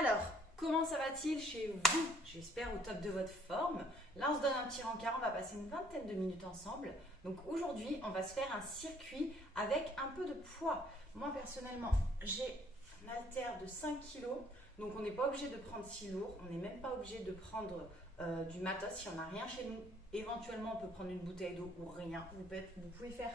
Alors, comment ça va-t-il chez vous? J'espère au top de votre forme. Là, on se donne un petit rencard, on va passer une vingtaine de minutes ensemble. Donc aujourd'hui, on va se faire un circuit avec un peu de poids. Moi, personnellement, j'ai un haltère de 5 kg. Donc on n'est pas obligé de prendre si lourd. On n'est même pas obligé de prendre du matos si on n'a rien chez nous. Éventuellement, on peut prendre une bouteille d'eau ou rien. Vous pouvez faire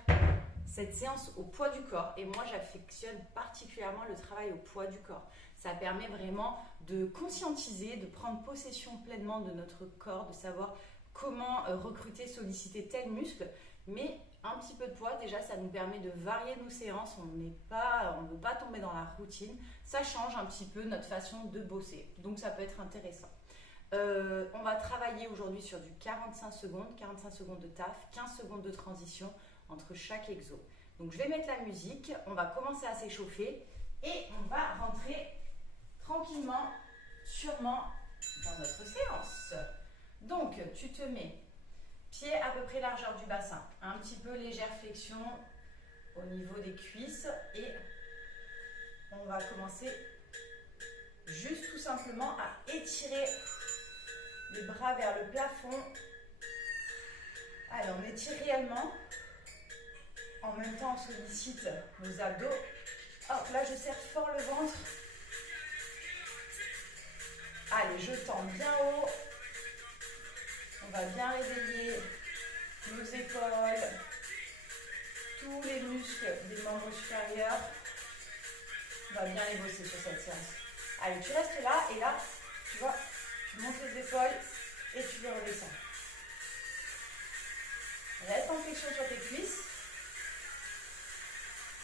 cette séance au poids du corps. Et moi, j'affectionne particulièrement le travail au poids du corps. Ça permet vraiment de conscientiser, de prendre possession pleinement de notre corps, de savoir comment recruter, solliciter tel muscle. Mais un petit peu de poids, déjà, ça nous permet de varier nos séances. On ne veut pas tomber dans la routine. Ça change un petit peu notre façon de bosser. Donc, ça peut être intéressant. On va travailler aujourd'hui sur du 45 secondes de taf, 15 secondes de transition entre chaque exo. Donc, je vais mettre la musique. On va commencer à s'échauffer et on va rentrer tranquillement, sûrement dans notre séance. Donc, tu te mets pied à peu près largeur du bassin, un petit peu légère flexion au niveau des cuisses et on va commencer juste tout simplement à étirer les bras vers le plafond. Allez, on étire réellement. En même temps, on sollicite nos abdos. Hop, là, je serre fort le ventre. Allez, je tends bien haut. On va bien réveiller nos épaules, tous les muscles des membres supérieurs. On va bien les bosser sur cette séance. Allez, tu restes là et là, tu vois, tu montes les épaules et tu les redescends. Reste en flexion sur tes cuisses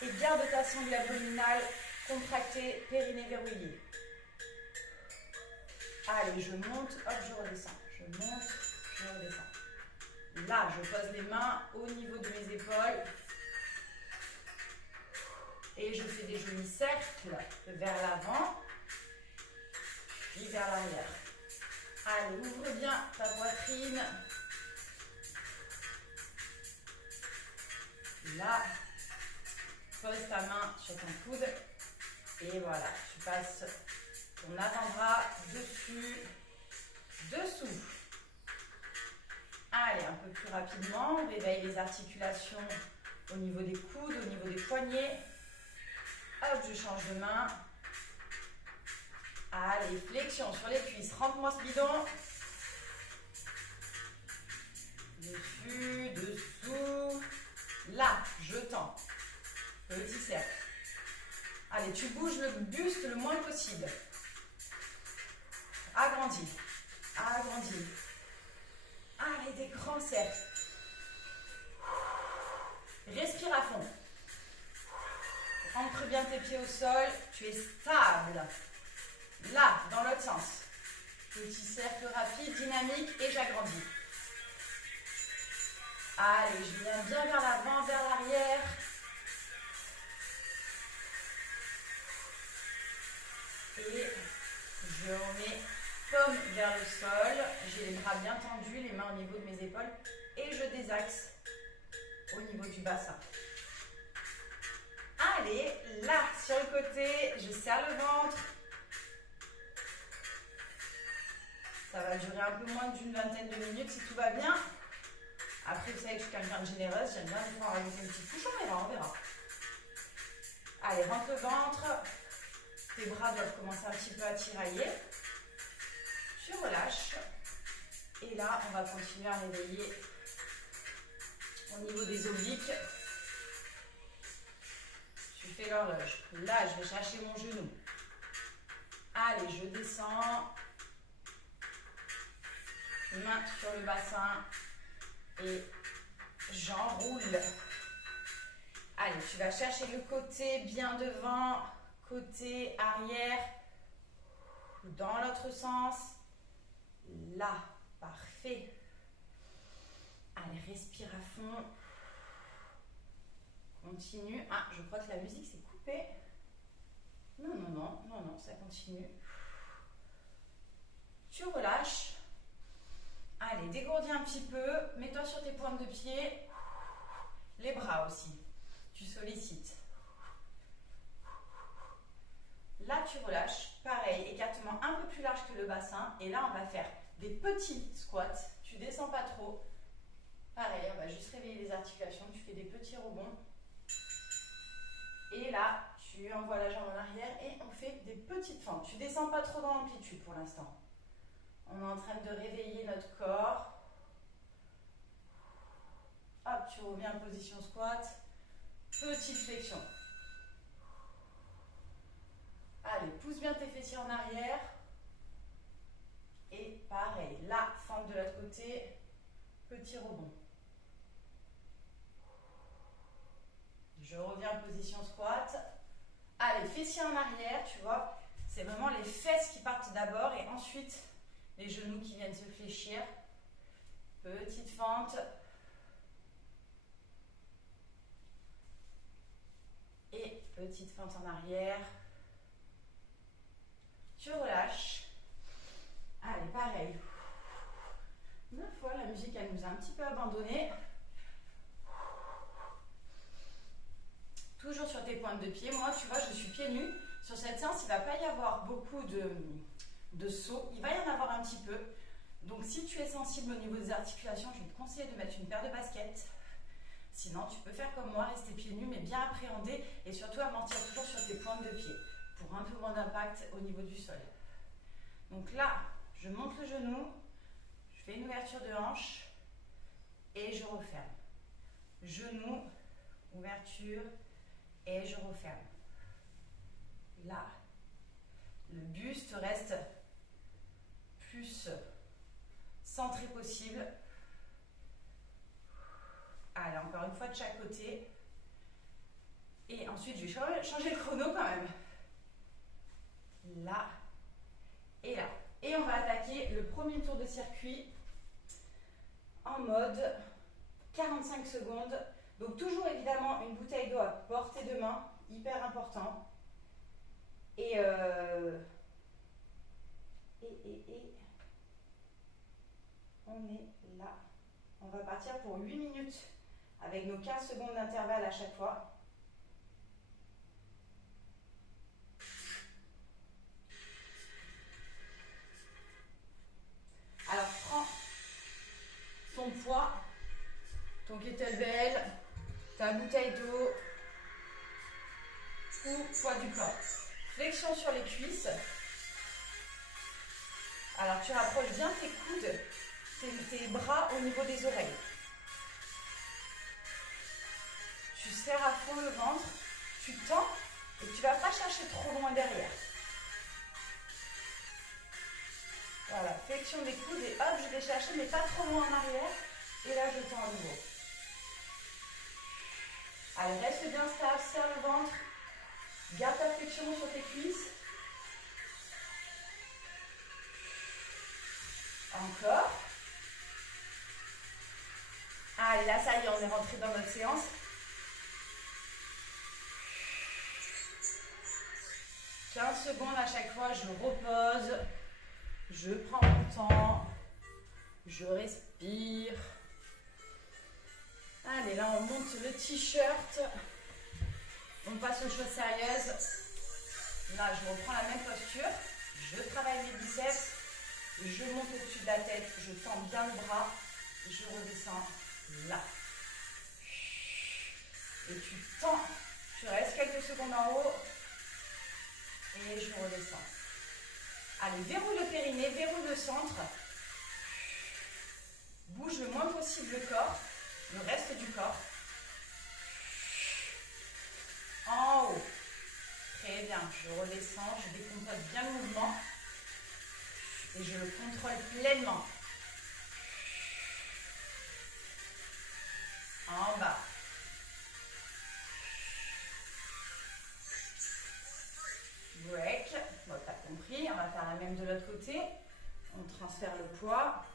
et garde ta sangle abdominale contractée, périnée verrouillée. Allez, je monte, hop, je redescends. Je monte, je redescends. Là, je pose les mains au niveau de mes épaules. Et je fais des jolis cercles vers l'avant et vers l'arrière. Allez, ouvre bien ta poitrine. Là, pose ta main sur ton coude. Et voilà, tu passes ton avant-bras dessus, dessous. Allez, un peu plus rapidement, on réveille les articulations au niveau des coudes, au niveau des poignets. Hop, je change de main. Allez, flexion sur les cuisses. Rentre-moi ce bidon. Dessus, dessous. Là, je tends. Petit cercle. Allez, tu bouges le buste le moins possible. Agrandis. Agrandis. Allez, des grands cercles. Respire à fond. Ancre bien tes pieds au sol. Tu es stable. Là, dans l'autre sens. Petit cercle rapide, dynamique et j'agrandis. Allez, je viens bien vers l'avant, vers l'arrière. Et je remets paume vers le sol. J'ai les bras bien tendus, les mains au niveau de mes épaules. Et je désaxe au niveau du bassin. Allez, là, sur le côté, je serre le ventre. Ça va durer un peu moins d'une vingtaine de minutes si tout va bien. Après, vous savez que je suis quelqu'un de généreuse, j'aime bien des fois rajouter une petite couche, on verra. Allez, rentre le ventre. Tes bras doivent commencer un petit peu à tirailler. Tu relâches. Et là, on va continuer à réveiller au niveau des obliques. Tu fais l'horloge. Là, je vais chercher mon genou. Allez, je descends. Main sur le bassin. Et j'enroule. Allez, tu vas chercher le côté bien devant, côté arrière, dans l'autre sens. Là, parfait. Allez, respire à fond. Continue. Ah, je crois que la musique s'est coupée. Non, ça continue. Tu relâches. Allez, dégourdis un petit peu. Mets-toi sur tes pointes de pied. Les bras aussi. Tu sollicites. Là, tu relâches. Pareil, écarte relativement un peu plus large que le bassin. Et là, on va faire des petits squats. Tu descends pas trop. Pareil, on va juste réveiller les articulations. Tu fais des petits rebonds. Et là, tu envoies la jambe en arrière et on fait des petites fentes. Tu descends pas trop dans l'amplitude pour l'instant. On est en train de réveiller notre corps. Hop, tu reviens en position squat. Petite flexion. Allez, pousse bien tes fessiers en arrière. Et pareil, la fente de l'autre côté. Petit rebond. Je reviens en position squat. Allez, fessiers en arrière, tu vois. C'est vraiment les fesses qui partent d'abord et ensuite les genoux qui viennent se fléchir. Petite fente. Et petite fente en arrière. Tu relâches. Allez, pareil. 9 fois, la musique, elle nous a un petit peu abandonnés. Toujours sur tes pointes de pied. Moi, tu vois, je suis pieds nus. Sur cette séance, il ne va pas y avoir beaucoup de sauts. Il va y en avoir un petit peu. Donc, si tu es sensible au niveau des articulations, je vais te conseiller de mettre une paire de baskets. Sinon, tu peux faire comme moi, rester pieds nus, mais bien appréhender et surtout amortir toujours sur tes pointes de pied pour un peu moins d'impact au niveau du sol. Donc là, je monte le genou, je fais une ouverture de hanche et je referme. Genou, ouverture et je referme. Là, le buste reste plus centré possible. Allez, encore une fois de chaque côté. Et ensuite, je vais changer le chrono quand même. Là et là. Et on va attaquer le premier tour de circuit en mode 45 secondes. Donc toujours évidemment une bouteille d'eau à portée de main, hyper important. Et on est là. On va partir pour 8 minutes avec nos 15 secondes d'intervalle à chaque fois. Alors prends ton poids, ton kettlebell, ta bouteille d'eau ou poids du corps. Flexion sur les cuisses. Alors tu rapproches bien tes coudes, tes bras au niveau des oreilles. Tu serres à fond le ventre, tu tends et tu ne vas pas chercher trop loin derrière. Voilà, flexion des coudes et hop, je vais chercher mais pas trop loin en arrière. Et là, je tends à nouveau. Allez, reste bien stable, serre le ventre. Garde ta flexion sur tes cuisses. Encore. Allez, là, ça y est, on est rentré dans notre séance. « 15 secondes à chaque fois, je repose. Je prends mon temps. Je respire. » Allez, là, on monte le t-shirt. On passe aux choses sérieuses. Là, je reprends la même posture. Je travaille mes biceps. Je monte au-dessus de la tête. Je tends bien le bras. Je redescends là. Et tu tends. Tu restes quelques secondes en haut. Et je redescends. Allez, verrouille le périnée, verrouille le centre. Bouge le moins possible le corps, le reste du corps. En haut. Très bien, je redescends, je décompose bien le mouvement. Et je le contrôle pleinement. En bas. Break. Bon, t'as compris, on va faire la même de l'autre côté. On transfère le poids.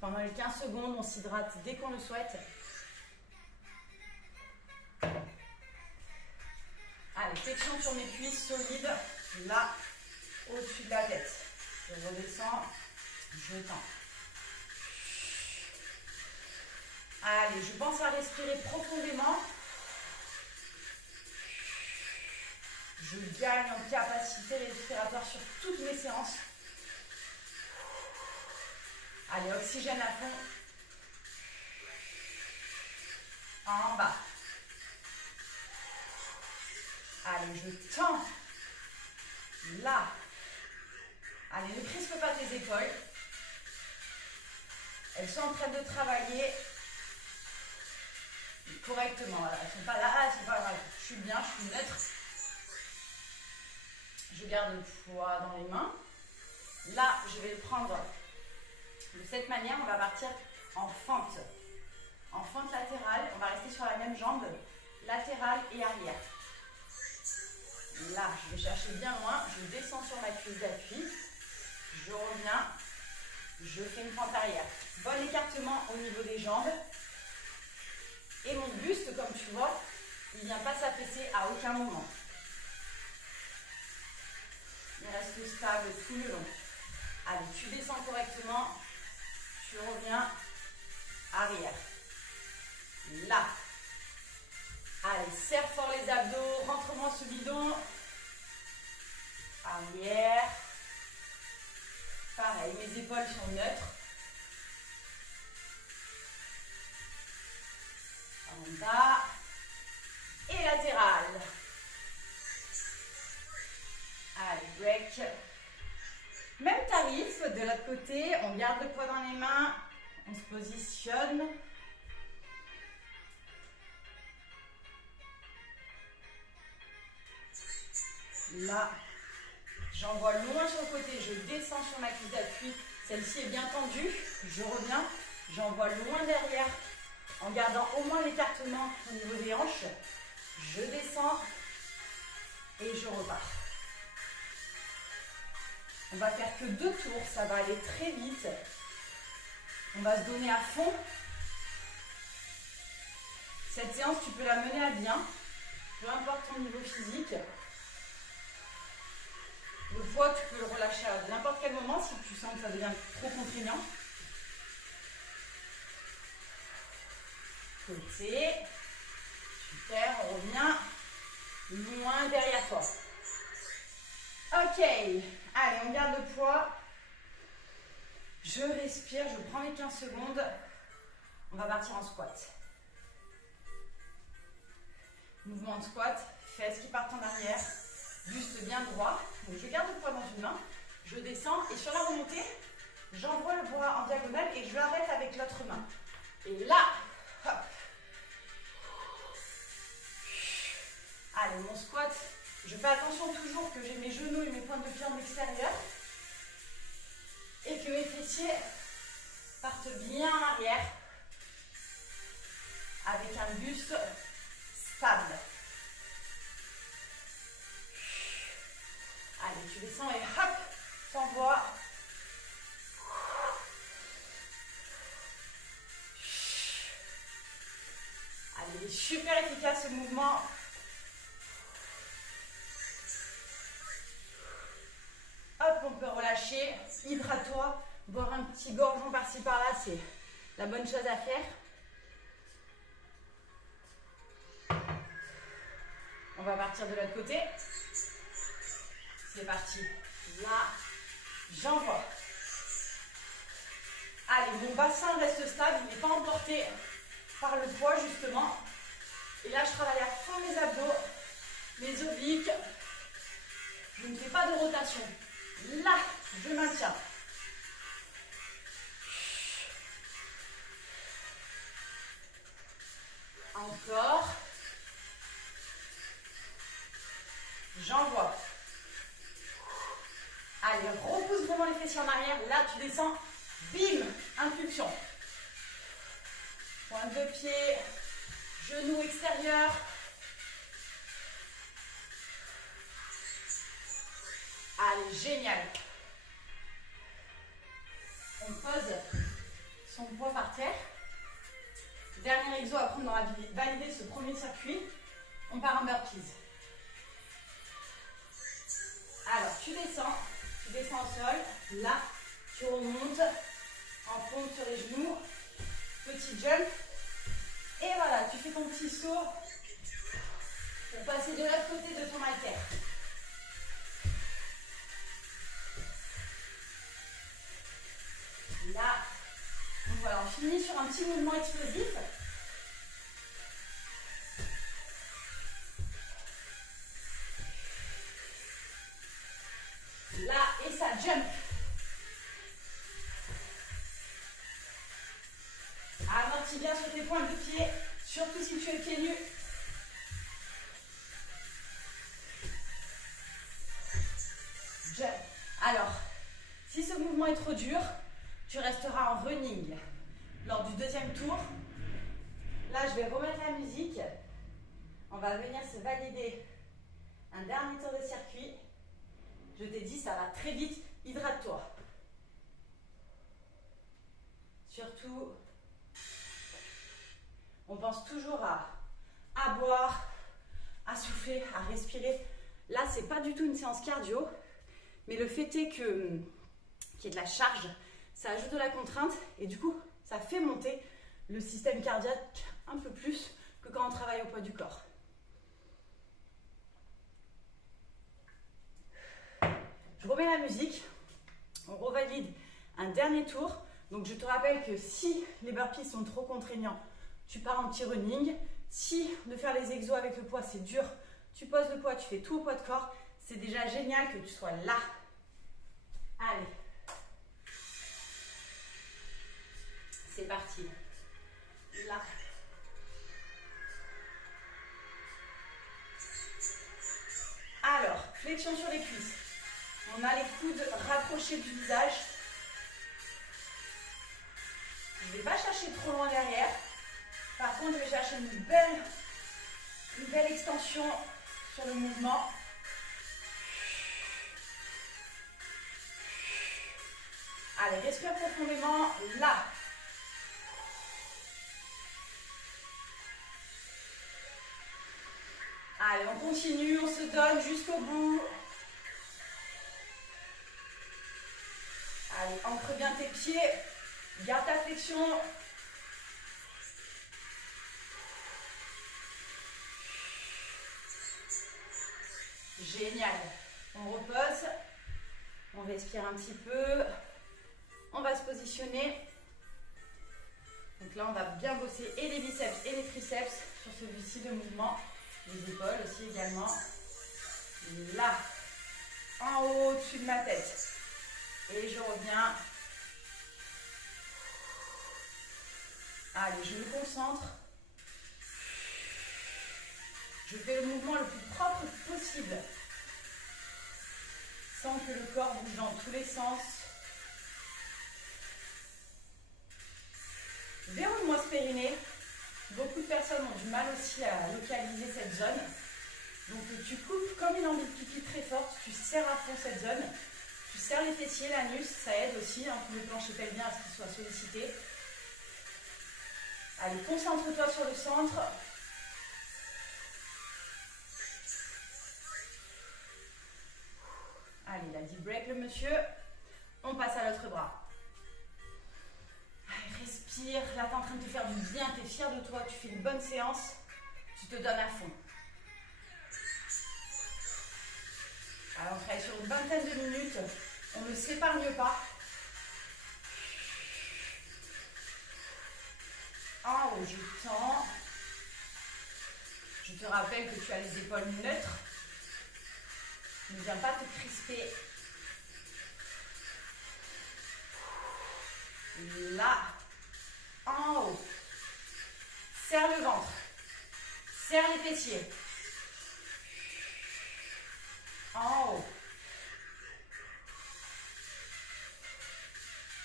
Pendant les 15 secondes, on s'hydrate dès qu'on le souhaite. Allez, flexion sur mes cuisses solides. Là, au-dessus de la tête. Je redescends, je tends. Allez, je pense à respirer profondément. Je gagne en capacité respiratoire sur toutes mes séances. Allez, oxygène à fond. En bas. Allez, je tends. Là. Allez, ne crispe pas tes épaules. Elles sont en train de travailler correctement. Voilà. Elles ne sont pas là, elles sont pas là. Je suis bien, je suis neutre. Je garde le poids dans les mains. Là, je vais le prendre de cette manière. On va partir en fente. En fente latérale. On va rester sur la même jambe, latérale et arrière. Là, je vais chercher bien loin. Je descends sur ma cuisse d'appui. Je reviens. Je fais une fente arrière. Bon écartement au niveau des jambes. Et mon buste, comme tu vois, il ne vient pas s'affaisser à aucun moment. Il reste stable tout le long. Allez, tu descends correctement. Tu reviens. Arrière. Là. Allez, serre fort les abdos. Rentre-moi ce bidon. Arrière. Pareil, mes épaules sont neutres. En bas. Et latéral. Allez, break. Même tarif, de l'autre côté, on garde le poids dans les mains. On se positionne. Là. J'envoie loin sur le côté, je descends sur ma cuisse d'appui. Celle-ci est bien tendue. Je reviens, j'envoie loin derrière en gardant au moins l'écartement au niveau des hanches. Je descends et je repars. On va faire que 2 tours, ça va aller très vite. On va se donner à fond. Cette séance, tu peux la mener à bien, peu importe ton niveau physique. Le poids, tu peux le relâcher à n'importe quel moment si tu sens que ça devient trop contraignant. Côté. Super, on revient. Loin derrière toi. Ok. Allez, on garde le poids. Je respire, je prends les 15 secondes. On va partir en squat. Mouvement de squat, fesses qui partent en arrière. Buste bien droit. Donc je garde le poids dans une main. Je descends et sur la remontée, j'envoie le bras en diagonale et je l'arrête avec l'autre main. Et là, hop. Allez, mon squat, je fais attention toujours que j'ai mes genoux et mes pointes de pied en extérieur. Et que mes fessiers partent bien en arrière. Avec un buste stable. Allez, tu descends et hop, t'envoies. Allez, il est super efficace ce mouvement. Hop, on peut relâcher. Hydrate-toi. Boire un petit gorgeon par-ci par-là, c'est la bonne chose à faire. On va partir de l'autre côté. C'est parti. Là, j'envoie. Allez, mon bassin reste stable, il n'est pas emporté par le poids justement. Et là, je travaille à fond mes abdos, mes obliques. Je ne fais pas de rotation. Là, je maintiens. Encore. J'envoie. Allez, repousse vraiment les fessiers en arrière. Là, tu descends. Bim, impulsion. Pointe de pied. Genou extérieur. Allez, génial. On pose son poids par terre. Dernier exo, après on aura validé ce premier circuit. On part en burpees. Alors, tu descends au sol. Là, tu remontes en pompe sur les genoux. Petit jump. Et voilà, tu fais ton petit saut pour passer de l'autre côté de ton haltère. finis sur un petit mouvement explosif. Là, et ça jump. Amortis bien sur tes pointes de pied, surtout si tu es pieds nus. Jump. Alors, si ce mouvement est trop dur, tu resteras en running. Lors du deuxième tour, là je vais remettre la musique. On va venir se valider un dernier tour de circuit. Je t'ai dit, ça va très vite, hydrate-toi. Surtout, on pense toujours à boire, à souffler, à respirer. Là, c'est pas du tout une séance cardio, mais le fait est qu'il y ait de la charge, ça ajoute de la contrainte et du coup, ça fait monter le système cardiaque un peu plus que quand on travaille au poids du corps. Je remets la musique, on revalide un dernier tour. Donc je te rappelle que si les burpees sont trop contraignants, tu pars en petit running. Si de faire les exos avec le poids c'est dur, tu poses le poids, tu fais tout au poids de corps. C'est déjà génial que tu sois là. Allez. C'est parti. Là. Alors, flexion sur les cuisses. On a les coudes rapprochés du visage. Je ne vais pas chercher trop loin derrière. Par contre, je vais chercher une belle extension sur le mouvement. Allez, respire profondément. Là. Allez, on continue, on se donne jusqu'au bout. Allez, ancre bien tes pieds. Garde ta flexion. Génial. On repose. On respire un petit peu. On va se positionner. Donc là, on va bien bosser et les biceps et les triceps sur celui-ci de mouvement. Les épaules aussi également. Là, en haut, au-dessus de ma tête. Et je reviens. Allez, je me concentre. Je fais le mouvement le plus propre possible. Sans que le corps bouge dans tous les sens. Verrouille-moi ce périnée. Beaucoup de personnes ont du mal aussi à localiser cette zone. Donc tu coupes comme une envie de pipi très forte. Tu serres à fond cette zone. Tu serres les fessiers, l'anus. Ça aide aussi pour le plancher pelvien à ce qu'il soit sollicité. Allez, concentre-toi sur le centre. Allez, il a dit break le monsieur. On passe à l'autre bras. Allez, respire. Là, tu es en train de te faire du bien. Tu es fier de toi. Tu fais une bonne séance. Tu te donnes à fond. Alors, on travaille sur une vingtaine de minutes. On ne s'épargne pas. En haut, je tends. Je te rappelle que tu as les épaules neutres. Ne viens pas te crisper. Là, en haut. Serre le ventre. Serre les fessiers. En haut.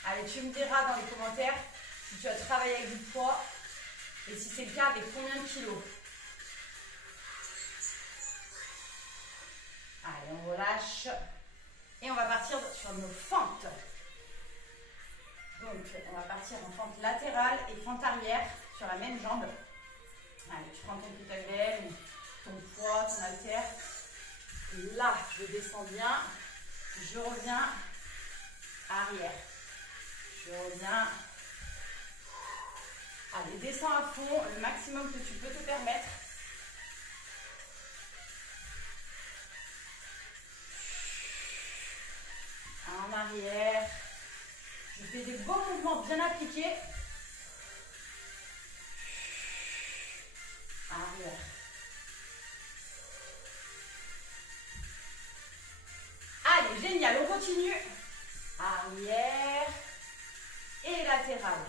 Allez, tu me diras dans les commentaires si tu as travaillé avec du poids et si c'est le cas, avec combien de kilos. Allez, on relâche. Et on va partir sur nos fentes. Donc, on va partir en fente latérale et fente arrière sur la même jambe. Allez, tu prends ton kettlebell, ton poids, ton haltère. Là, je descends bien. Je reviens. Arrière. Je reviens. Allez, descends à fond, le maximum que tu peux te permettre. En arrière. Je fais des beaux mouvements bien appliqués. arrière. Allez, génial, on continue. Arrière et latéral.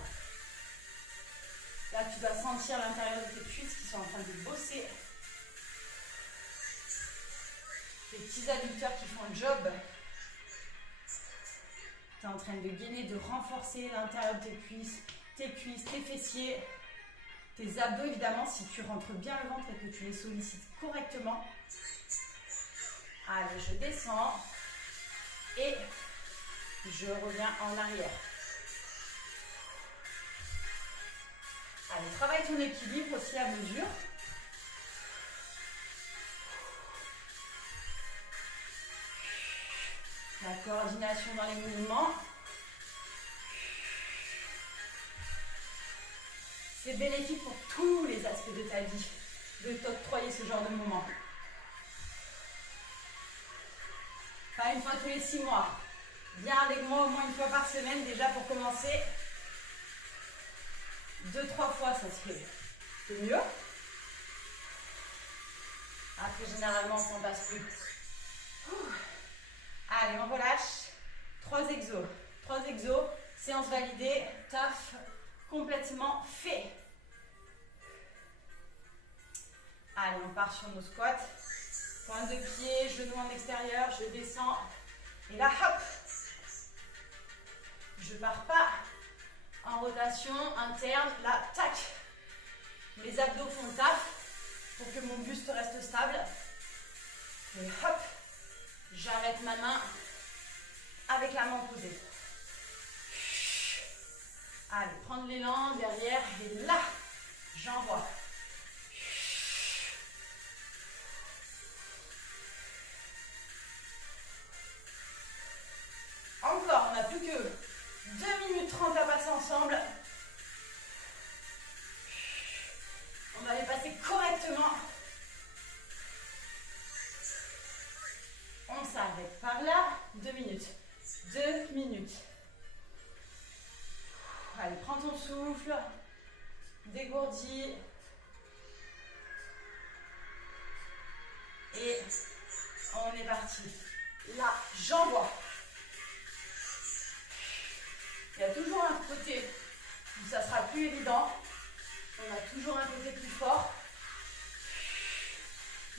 Là, tu dois sentir l'intérieur de tes cuisses qui sont en train de bosser. Les petits adducteurs qui font le job. Tu es en train de gainer, de renforcer l'intérieur de tes cuisses, tes fessiers, tes abdos évidemment, si tu rentres bien le ventre et que tu les sollicites correctement. Allez, je descends et je reviens en arrière. Allez, travaille ton équilibre aussi à mesure. La coordination dans les mouvements. C'est bénéfique pour tous les aspects de ta vie de t'octroyer ce genre de moment. Pas une fois tous les 6 mois. Viens avec moi au moins une fois par semaine déjà pour commencer. 2-3 fois, ça se fait. C'est mieux. Après, généralement, on s'en passe plus. Allez, on relâche. 3 exos. 3 exos. Séance validée. Taf. Complètement fait. Allez, on part sur nos squats. Pointe de pied, genou en extérieur. Je descends. Et là, hop. Je pars pas en rotation interne. Là, tac. Les abdos font le taf pour que mon buste reste stable. Et hop. J'arrête ma main avec la main posée. Allez, prendre l'élan derrière et là, j'envoie. Encore, on n'a plus que 2 minutes 30 à passer ensemble. On va les passer correctement. On s'arrête par là. 2 minutes. 2 minutes. Allez, prends ton souffle. Dégourdis. Et on est parti. Là, j'envoie. Il y a toujours un côté où ça sera plus évident. On a toujours un côté plus fort.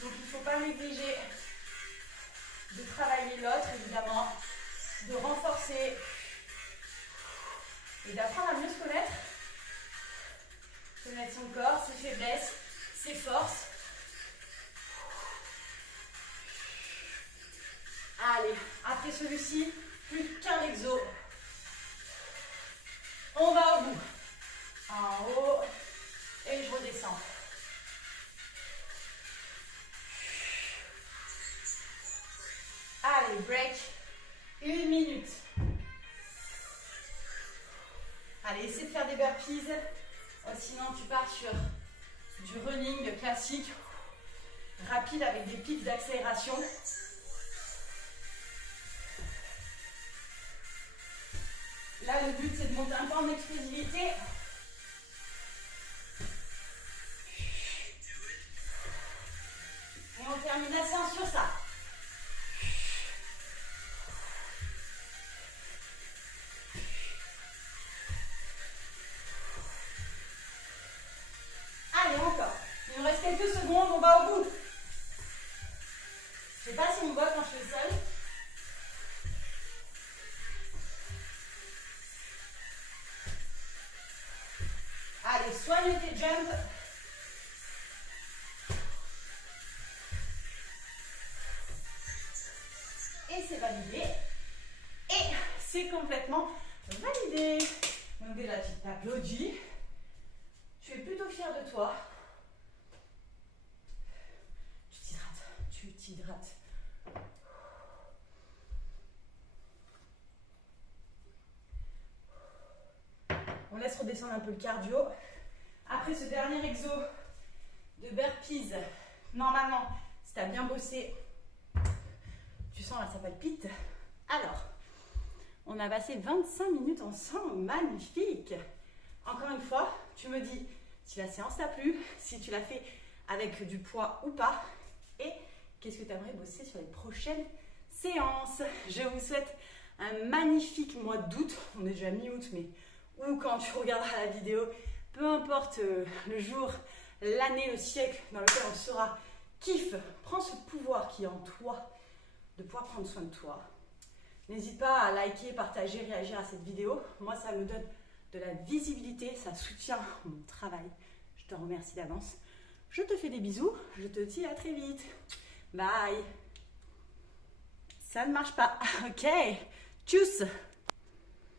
Donc il ne faut pas négliger de travailler l'autre, évidemment, de renforcer et d'apprendre à mieux se connaître. Connaître son corps, ses faiblesses, ses forces. Allez, après celui-ci, plus qu'un exo. On va au bout. En haut et je redescends. Allez, break. 1 minute. Allez, essaie de faire des burpees. Sinon, tu pars sur du running classique, rapide avec des pics d'accélération. Là, le but, c'est de monter un peu en explosivité. Et on termine la séance sur ça. Allez, encore. Il nous reste quelques secondes, on va au bout. Je ne sais pas si on voit quand je fais seule. Allez, soigne tes jumps. Et c'est validé. Et c'est complètement validé. Donc déjà, tu t'applaudis. Tu es plutôt fier de toi. Tu t'hydrates. Tu t'hydrates. On laisse redescendre un peu le cardio. Après ce dernier exo de burpees, normalement, si tu as bien bossé, tu sens là, ça palpite. Alors, on a passé 25 minutes ensemble. Magnifique. Encore une fois, tu me dis si la séance t'a plu, si tu l'as fait avec du poids ou pas. Et qu'est-ce que tu aimerais bosser sur les prochaines séances? Je vous souhaite un magnifique mois d'août. On est déjà mi-août, mais ou quand tu regarderas la vidéo, peu importe le jour, l'année, le siècle dans lequel on sera, kiffe, prends ce pouvoir qui est en toi de pouvoir prendre soin de toi. N'hésite pas à liker, partager, réagir à cette vidéo. Moi, ça me donne de la visibilité, ça soutient mon travail. Je te remercie d'avance. Je te fais des bisous, je te dis à très vite. Bye. Ça ne marche pas. Ok. Tchuss.